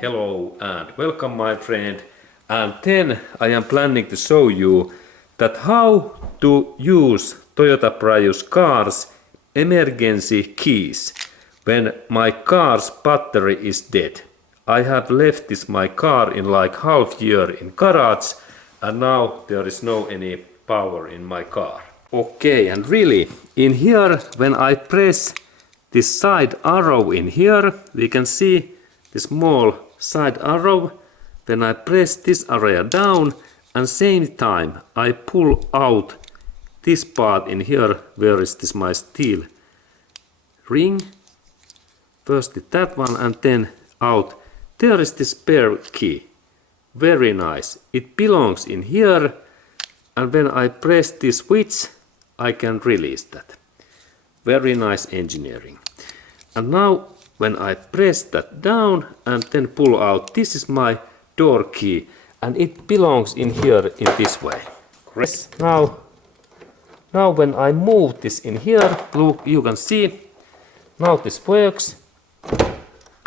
Hello and welcome my friend, and then I am planning to show you that how to use Toyota Prius car's emergency keys when my car's battery is dead. I have left my car in like half year in garage and now there is no any power in my car. Okay, and really in here when I press this side arrow in here, we can see the small side arrow. When I press this area down and same time I pull out this part in here where is this my steel ring. First that one and then out. There is this spare key. Very nice. It belongs in here and when I press this switch I can release that. Very nice engineering. And now when I press that down and then pull out, this is my door key and it belongs in here in this way. Yes. Now when I move this in here, look, you can see, now this works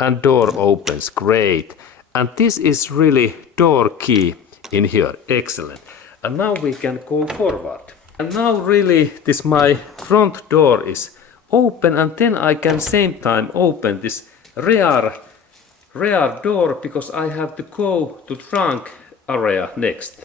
and door opens, great. And this is really door key in here, excellent. And now we can go forward. And now really this my front door is open and then I can same time open this rear door because I have to go to trunk area next.